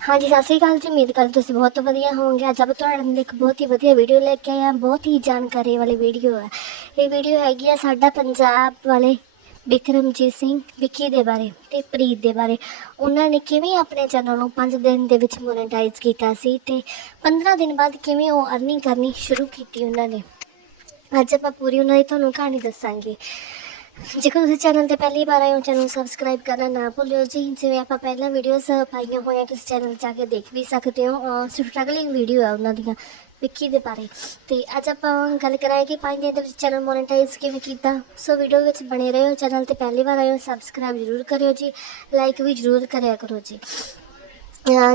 ਹਾਂਜੀ, ਸਤਿ ਸ਼੍ਰੀ ਅਕਾਲ ਜੀ। ਉਮੀਦ ਕਰਦਾ ਤੁਸੀਂ ਬਹੁਤ ਵਧੀਆ ਹੋਵੋਗੇ। ਅੱਜ ਆਪਾਂ ਤੁਹਾਡੇ ਲਈ ਇੱਕ ਬਹੁਤ ਹੀ ਵਧੀਆ ਵੀਡੀਓ ਲੈ ਕੇ ਆਏ ਹਾਂ। ਬਹੁਤ ਹੀ ਜਾਣਕਾਰੀ ਵਾਲੀ ਵੀਡੀਓ ਹੈ। ਇਹ ਵੀਡੀਓ ਹੈਗੀ ਆ ਸਾਡਾ ਪੰਜਾਬ ਵਾਲੇ ਵਿਕਰਮਜੀਤ ਸਿੰਘ ਵਿੱਕੀ ਦੇ ਬਾਰੇ ਤੇ ਪ੍ਰੀਤ ਦੇ ਬਾਰੇ। ਉਹਨਾਂ ਨੇ ਕਿਵੇਂ ਆਪਣੇ ਚੈਨਲ ਨੂੰ 5 ਦਿਨ ਦੇ ਵਿੱਚ ਮੋਨੇਟਾਈਜ਼ ਕੀਤਾ ਸੀ ਤੇ 15 ਦਿਨ ਬਾਅਦ ਕਿਵੇਂ ਉਹ ਅਰਨਿੰਗ ਕਰਨੀ ਸ਼ੁਰੂ ਕੀਤੀ ਉਹਨਾਂ ਨੇ। ਅੱਜ ਆਪਾਂ ਪੂਰੀ ਉਹਨਾਂ ਦੀ ਤੁਹਾਨੂੰ ਕਹਾਣੀ ਦੱਸਾਂਗੇ। ਜੇਕਰ ਤੁਸੀਂ ਚੈਨਲ ਤੇ ਪਹਿਲੀ ਵਾਰ ਆਏ ਹੋ, ਚੈਨਲ ਨੂੰ ਸਬਸਕ੍ਰਾਈਬ ਕਰਨਾ ਨਾ ਭੁੱਲਿਓ ਜੀ। ਜਿਵੇਂ ਆਪਾਂ ਪਹਿਲਾਂ ਵੀਡੀਓਜ਼ ਪਾਈਆਂ ਹੋਈਆਂ, ਤੁਸੀਂ ਚੈਨਲ ਜਾ ਕੇ ਦੇਖ ਵੀ ਸਕਦੇ ਹੋ। ਸਟਰਗਲਿੰਗ ਵੀਡੀਓ ਆ ਉਹਨਾਂ ਦੀਆਂ, ਵਿੱਕੀ ਦੇ ਬਾਰੇ। ਤੇ ਅੱਜ ਆਪਾਂ ਗੱਲ ਕਰਾਂਗੇ ਕਿ ਪੰਜ ਦਿਨ ਦੇ ਵਿੱਚ ਚੈਨਲ ਮੋਨੇਟਾਈਜ਼ ਕਿਵੇਂ ਕੀਤਾ। ਸੋ ਵੀਡੀਓ ਵਿੱਚ ਬਣੇ ਰਹੋ, ਚੈਨਲ ਤੇ ਪਹਿਲੀ ਵਾਰ ਆਏ ਹੋ ਸਬਸਕ੍ਰਾਈਬ ਜ਼ਰੂਰ ਕਰਿਓ ਜੀ। ਲਾਈਕ ਵੀ ਜ਼ਰੂਰ ਕਰਿਆ ਕਰੋ ਜੀ।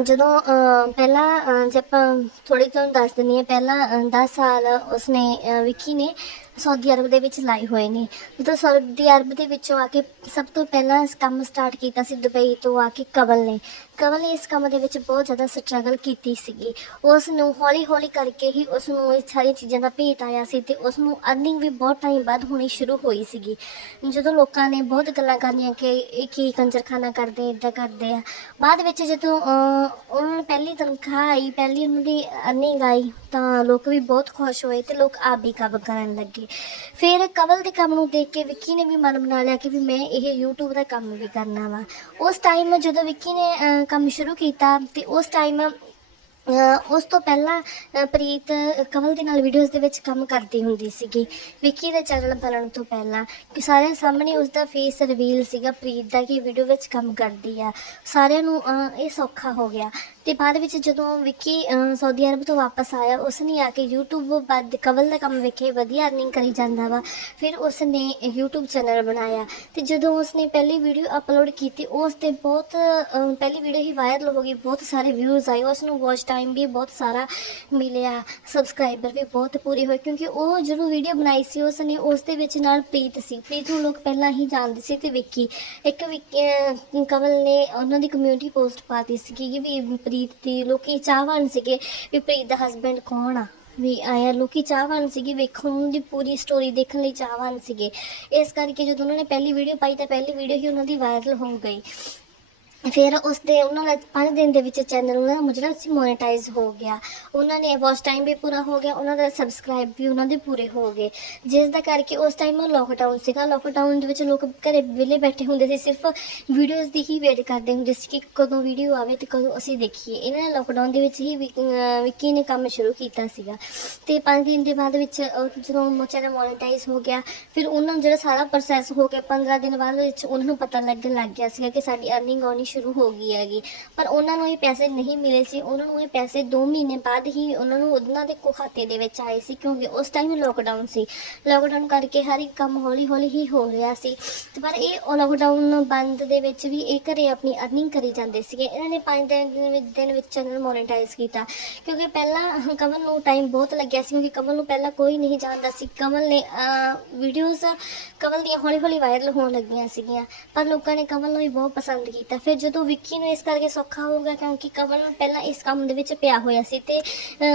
ਜਦੋਂ ਪਹਿਲਾਂ, ਅਹ ਜੇ ਆਪਾਂ ਥੋੜੀ ਤੁਹਾਨੂੰ ਦੱਸ ਦਿੰਨੀ ਆ ਪਹਿਲਾਂ 10 ਸਾਲ ਉਸਨੇ ਵਿੱਕੀ ਨੇ ਸਾਊਦੀ ਅਰਬ ਦੇ ਵਿੱਚ ਲਾਏ ਹੋਏ ਨੇ। ਜਦੋਂ ਸਾਊਦੀ ਅਰਬ ਦੇ ਵਿੱਚੋਂ ਆ ਕੇ ਸਭ ਤੋਂ ਪਹਿਲਾਂ ਕੰਮ ਸਟਾਰਟ ਕੀਤਾ ਸੀ ਦੁਬਈ ਤੋਂ ਆ ਕੇ ਕਵਲ ਨੇ। ਕਵਲ ਨੇ ਇਸ ਕੰਮ ਦੇ ਵਿੱਚ ਬਹੁਤ ਜ਼ਿਆਦਾ ਸਟਰਗਲ ਕੀਤੀ ਸੀਗੀ। ਉਸ ਨੂੰ ਹੌਲੀ ਹੌਲੀ ਕਰਕੇ ਹੀ ਉਸ ਨੂੰ ਇਹ ਸਾਰੀਆਂ ਚੀਜ਼ਾਂ ਦਾ ਭੇਤ ਆਇਆ ਸੀ ਤੇ ਉਸ ਨੂੰ ਅਰਨਿੰਗ ਵੀ ਬਹੁਤ ਟਾਈਮ ਬਾਅਦ ਹੋਣੀ ਸ਼ੁਰੂ ਹੋਈ ਸੀਗੀ। ਜਦੋਂ ਲੋਕਾਂ ਨੇ ਬਹੁਤ ਗੱਲਾਂ ਕਰਨੀਆਂ ਕਿ ਇਹ ਕੀ ਕੰਜਰਖਾਨਾ ਕਰਦੇ ਇਦਾਂ ਕਰਦੇ ਆ। ਬਾਅਦ ਵਿੱਚ ਜਦੋਂ ਉਹਨਾਂ ਨੂੰ ਪਹਿਲੀ ਤਨਖਾਹ ਆਈ, ਪਹਿਲੀ ਉਹਨਾਂ ਦੀ ਅਰਨਿੰਗ ਆਈ, ਤਾਂ ਲੋਕ ਵੀ ਬਹੁਤ ਖੁਸ਼ ਹੋਏ ਤੇ ਲੋਕ ਆਪ ਵੀ ਕੰਮ ਕਰਨ ਲੱਗੇ। ਫਿਰ ਕਮਲ ਦੇ ਕੰਮ ਨੂੰ ਦੇਖ ਕੇ ਵਿੱਕੀ ਨੇ ਵੀ ਮਨ ਬਣਾ ਲਿਆ ਕਿ ਵੀ ਮੈਂ ਇਹ YouTube ਦਾ ਕੰਮ ਵੀ ਕਰਨਾ ਵਾ। ਉਸ ਟਾਈਮ ਜਦੋਂ ਵਿੱਕੀ ਨੇ ਕੰਮ ਸ਼ੁਰੂ ਕੀਤਾ ਤੇ ਉਸ ਟਾਈਮ ਉਸ ਤੋਂ ਪਹਿਲਾਂ ਪ੍ਰੀਤ ਕਮਲ ਦੇ ਨਾਲ ਵੀਡੀਓਜ਼ ਦੇ ਵਿੱਚ ਕੰਮ ਕਰਦੀ ਹੁੰਦੀ ਸੀਗੀ। ਵਿੱਕੀ ਦਾ ਚੈਨਲ ਬਣਨ ਤੋਂ ਪਹਿਲਾਂ ਕਿ ਸਾਰਿਆਂ ਸਾਹਮਣੇ ਉਸ ਦਾ ਫੇਸ ਰਿਵੀਲ ਸੀਗਾ, ਪ੍ਰੀਤ ਦਾ ਕਿ ਵੀਡੀਓ ਵਿੱਚ ਕੰਮ ਕਰਦੀ ਆ। ਸਾਰਿਆਂ ਨੂੰ ਇਹ ਸੌਖਾ ਹੋ ਗਿਆ। ਤੇ ਬਾਅਦ ਵਿੱਚ ਜਦੋਂ ਵਿੱਕੀ ਸਾਊਦੀ ਅਰਬ ਤੋਂ ਵਾਪਸ ਆਇਆ ਉਸ ਨੇ ਆ ਕੇ YouTube ਬਾਅਦ ਕਵਲ ਦਾ ਕੰਮ ਵੇਖੇ ਵਧੀਆ ਅਰਨਿੰਗ ਕਰੀ ਜਾਂਦਾ ਵਾ। ਫਿਰ ਉਸ ਨੇ YouTube ਚੈਨਲ ਬਣਾਇਆ। ਤੇ ਜਦੋਂ ਉਸ ਨੇ ਪਹਿਲੀ ਵੀਡੀਓ ਅਪਲੋਡ ਕੀਤੀ ਉਸ ਤੇ ਬਹੁਤ ਪਹਿਲੀ ਵੀਡੀਓ ਹੀ ਵਾਇਰਲ ਹੋ ਗਈ ਬਹੁਤ ਸਾਰੇ ਵਿਊਜ਼ ਆਏ। ਉਸ ਨੂੰ ਵਾਚ ਟਾਈਮ ਵੀ ਬਹੁਤ ਸਾਰਾ ਮਿਲਿਆ ਸਬਸਕ੍ਰਾਈਬਰ ਵੀ ਬਹੁਤ ਪੂਰੇ ਹੋਏ ਕਿਉਂਕਿ ਉਹ ਜਦੋਂ ਵੀਡੀਓ ਬਣਾਈ ਸੀ ਉਸ ਨੇ ਉਸ ਦੇ ਵਿੱਚ ਨਾਲ ਪ੍ਰੀਤ ਸੀ। ਪ੍ਰੀਤ ਨੂੰ ਲੋਕ ਪਹਿਲਾਂ ਹੀ ਜਾਣਦੇ ਸੀ ਤੇ ਵਿੱਕੀ ਇੱਕ ਵਿੱਕੀ ਅਹ, ਕਵਲ ਨੇ ਉਹਨਾਂ ਦੀ ਕਮਿਊਨਿਟੀ ਪੋਸਟ ਪਾਤੀ ਸੀ ਕਿ ਵੀ ਪ੍ਰੀਤ ਦੀ, ਲੋਕੀ ਚਾਹਵਾਨ ਸੀਗੇ ਵੀ ਪ੍ਰੀਤ ਦਾ ਹਸਬੰਡ ਕੌਣ ਆ? ਵੀ ਆਇਆ, ਲੋਕੀ ਚਾਹਵਾਨ ਸੀਗੇ ਵੇਖਣ ਦੀ ਪੂਰੀ ਸਟੋਰੀ ਦੇਖਣ ਲਈ ਚਾਹਵਾਨ ਸੀਗੇ। ਇਸ ਕਰਕੇ ਜਦੋਂ ਉਹਨਾਂ ਨੇ ਪਹਿਲੀ ਵੀਡੀਓ ਪਾਈ ਤਾਂ ਪਹਿਲੀ ਵੀਡੀਓ ਹੀ ਉਹਨਾਂ ਦੀ ਵਾਇਰਲ ਹੋ ਗਈ। ਫਿਰ ਉਸ ਦੇ ਉਹਨਾਂ ਦਾ 5 ਦਿਨ ਦੇ ਵਿੱਚ ਚੈਨਲ ਉਹਨਾਂ ਦਾ ਜਿਹੜਾ ਸੀ ਮੋਨੇਟਾਈਜ਼ ਹੋ ਗਿਆ। ਉਹਨਾਂ ਨੇ ਵਾਚ ਟਾਈਮ ਵੀ ਪੂਰਾ ਹੋ ਗਿਆ, ਉਹਨਾਂ ਦਾ ਸਬਸਕ੍ਰਾਈਬ ਵੀ ਉਹਨਾਂ ਦੇ ਪੂਰੇ ਹੋ ਗਏ। ਜਿਸ ਦਾ ਕਰਕੇ ਉਸ ਟਾਈਮ ਲੋਕਡਾਊਨ ਸੀਗਾ। ਲੋਕਡਾਊਨ ਦੇ ਵਿੱਚ ਲੋਕ ਘਰੇ ਵਿਹਲੇ ਬੈਠੇ ਹੁੰਦੇ ਸੀ, ਸਿਰਫ ਵੀਡੀਓਜ਼ ਦੀ ਹੀ ਵੇਟ ਕਰਦੇ ਹੁੰਦੇ ਸੀ ਕਿ ਕਦੋਂ ਵੀਡੀਓ ਆਵੇ ਤੇ ਕਦੋਂ ਅਸੀਂ ਦੇਖੀਏ। ਇਹਨਾਂ ਨੇ ਲੋਕਡਾਊਨ ਦੇ ਵਿੱਚ ਹੀ ਵਿਕ- ਅਹ, ਵਿੱਕੀ ਨੇ ਕੰਮ ਸ਼ੁਰੂ ਕੀਤਾ ਸੀਗਾ। ਤੇ 5 ਦਿਨ ਦੇ ਬਾਅਦ ਵਿੱਚ ਉਹ ਜਦੋਂ ਚੈਨਲ ਮੋਨੇਟਾਈਜ਼ ਹੋ ਗਿਆ, ਫਿਰ ਉਹਨਾਂ ਨੂੰ ਜਿਹੜਾ ਸਾਰਾ ਪ੍ਰੋਸੈਸ ਹੋ ਗਿਆ 15 ਦਿਨ ਬਾਅਦ ਵਿੱਚ ਉਹਨਾਂ ਨੂੰ ਪਤਾ ਲੱਗਣ ਲੱਗ ਗਿਆ ਸੀਗਾ ਕਿ ਸਾਡੀ ਅਰਨਿੰਗ ਆਉਣੀ ਸ਼ੁਰੂ ਹੋ ਗਈ ਹੈਗੀ। ਪਰ ਉਹਨਾਂ ਨੂੰ ਇਹ ਪੈਸੇ ਨਹੀਂ ਮਿਲੇ ਸੀ। ਉਹਨਾਂ ਨੂੰ ਇਹ ਪੈਸੇ 2 ਮਹੀਨੇ ਬਾਅਦ ਹੀ ਉਹਨਾਂ ਨੂੰ ਉਹਨਾਂ ਦੇ ਕੋ ਖਾਤੇ ਦੇ ਵਿੱਚ ਆਏ ਸੀ ਕਿਉਂਕਿ ਉਸ ਟਾਈਮ ਲੋਕਡਾਊਨ ਸੀ। ਲੋਕਡਾਊਨ ਕਰਕੇ ਹਰ ਇੱਕ ਕੰਮ ਹੌਲੀ ਹੌਲੀ ਹੀ ਹੋ ਰਿਹਾ ਸੀ। ਤੇ ਪਰ ਇਹ ਲੋਕਡਾਊਨ ਬੰਦ ਦੇ ਵਿੱਚ ਵੀ ਇਹ ਘਰੇ ਆਪਣੀ ਅਰਨਿੰਗ ਕਰੀ ਜਾਂਦੇ ਸੀਗੇ। ਇਹਨਾਂ ਨੇ 5 ਦਿਨ ਦੇ ਦਿਨ ਵਿੱਚ ਚੈਨਲ ਮੋਨੇਟਾਈਜ਼ ਕੀਤਾ। ਕਿਉਂਕਿ ਪਹਿਲਾਂ ਕਮਲ ਨੂੰ ਟਾਈਮ ਬਹੁਤ ਲੱਗਿਆ ਸੀ ਕਿਉਂਕਿ ਕਮਲ ਨੂੰ ਪਹਿਲਾਂ ਕੋਈ ਨਹੀਂ ਜਾਣਦਾ ਸੀ। ਕਮਲ ਨੇ ਵੀਡੀਓਜ਼ ਕਮਲ ਦੀਆਂ ਹੌਲੀ ਹੌਲੀ ਵਾਇਰਲ ਹੋਣ ਲੱਗੀਆਂ ਸੀਗੀਆਂ। ਪਰ ਲੋਕਾਂ ਨੇ ਕਮਲ ਨੂੰ ਵੀ ਬਹੁਤ ਪਸੰਦ ਕੀਤਾ। ਫਿਰ ਜਦੋਂ ਵਿੱਕੀ ਨੂੰ ਇਸ ਕਰਕੇ ਸੌਖਾ ਹੋਊਗਾ ਕਿਉਂਕਿ ਕਮਲ ਪਹਿਲਾਂ ਇਸ ਕੰਮ ਦੇ ਵਿੱਚ ਪਿਆ ਹੋਇਆ ਸੀ ਤੇ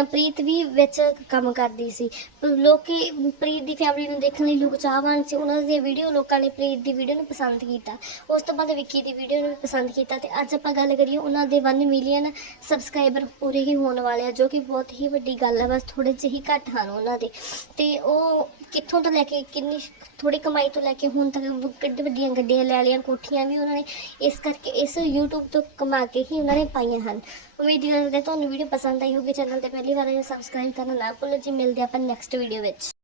ਪ੍ਰੀਤ ਵੀ ਵਿੱਚ ਕੰਮ ਕਰਦੀ ਸੀ। ਲੋਕੀ ਪ੍ਰੀਤ ਦੀ ਫੈਮਿਲੀ ਨੂੰ ਦੇਖਣ ਲਈ ਲੋਕ ਚਾਹਵਾਨ ਸੀ। ਉਹਨਾਂ ਦੀ ਵੀਡੀਓ ਲੋਕਾਂ ਨੇ ਪ੍ਰੀਤ ਦੀ ਵੀਡੀਓ ਨੂੰ ਪਸੰਦ ਕੀਤਾ। ਉਸ ਤੋਂ ਬਾਅਦ ਵਿੱਕੀ ਦੀ ਵੀਡੀਓ ਨੂੰ ਵੀ ਪਸੰਦ ਕੀਤਾ ਤੇ ਅੱਜ ਆਪਾਂ ਗੱਲ ਕਰੀਏ ਉਹਨਾਂ ਦੇ 1 ਮਿਲੀਅਨ ਸਬਸਕ੍ਰਾਈਬਰ ਪੂਰੇ ਹੀ ਹੋਣ ਵਾਲੇ ਆ, ਜੋ ਕਿ ਬਹੁਤ ਹੀ ਵੱਡੀ ਗੱਲ ਹੈ ਬਸ ਥੋੜੇ ਜਿਹੇ ਹੀ ਘੱਟ ਹਨ ਉਹਨਾਂ ਦੇ। ਤੇ ਉਹ ਕਿੱਥੋਂ ਤੋਂ ਲੈ ਕੇ ਕਿੰਨੀ ਥੋੜੀ ਕਮਾਈ ਤੋਂ ਲੈ ਕੇ ਹੁਣ ਤੱਕ ਕਿੱਡੀ ਵੱਡੀਆਂ ਗੱਡੀਆਂ ਲੈ ਲਈਆਂ, ਕੋਠੀਆਂ ਵੀ ਉਹਨਾਂ ਨੇ, ਇਸ ਕਰਕੇ ਇਸ YouTube ਤੋਂ ਕਮਾ ਕੇ ਹੀ ਉਹਨਾਂ ਨੇ ਪਾਈਆਂ ਹਨ। ਉਮੀਦ ਕਰਦੇ ਤੁਹਾਨੂੰ ਵੀਡੀਓ ਪਸੰਦ ਆਈ ਹੋਵੇ ਚੈਨਲ ਤੇ ਪਹਿਲੀ ਵਾਰ ਸਬਸਕ੍ਰਾਈਬ ਕਰਨਾ ਨਾ ਭੁੱਲੋ ਜੀ, ਮਿਲਦੇ ਆਪਾਂ ਨੈਕਸਟ ਵੀਡੀਓ ਵਿੱਚ।